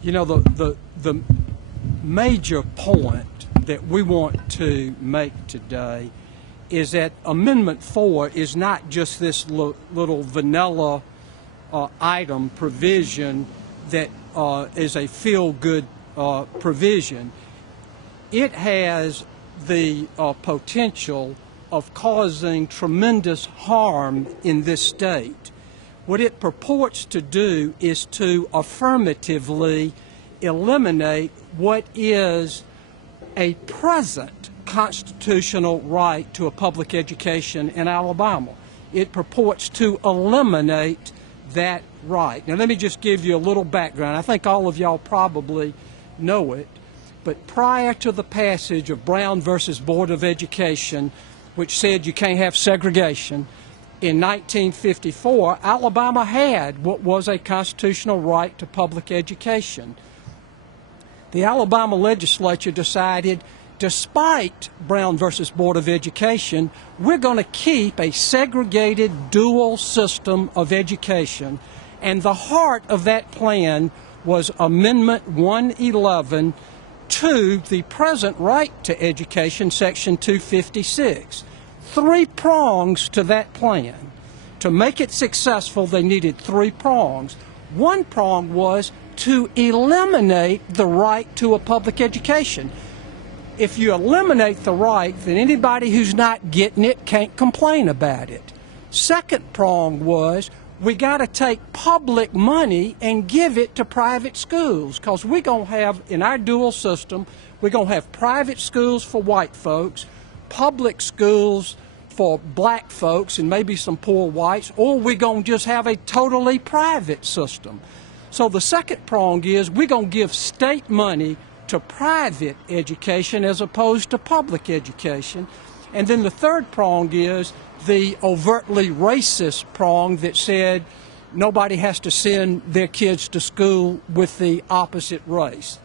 You know, the major point that we want to make today is that Amendment 4 is not just this little vanilla item provision that is a feel-good provision. It has the potential of causing tremendous harm in this state. What it purports to do is to affirmatively eliminate what is a present constitutional right to a public education in Alabama. It purports to eliminate that right. Now let me just give you a little background. I think all of y'all probably know it, but prior to the passage of Brown versus Board of Education, which said you can't have segregation, in 1954, Alabama had what was a constitutional right to public education. The Alabama legislature decided, despite Brown versus Board of Education, we're going to keep a segregated dual system of education. And the heart of that plan was Amendment 111 to the present right to education, Section 256. 3 prongs to that plan. To make it successful, they needed 3 prongs. One prong was to eliminate the right to a public education. If you eliminate the right, then anybody who's not getting it can't complain about it. Second prong was we got to take public money and give it to private schools, because we're going to have, in our dual system, we're going to have private schools for white folks, public schools for black folks and maybe some poor whites, or we're going to just have a totally private system. So the second prong is we're going to give state money to private education as opposed to public education. And then the third prong is the overtly racist prong that said nobody has to send their kids to school with the opposite race.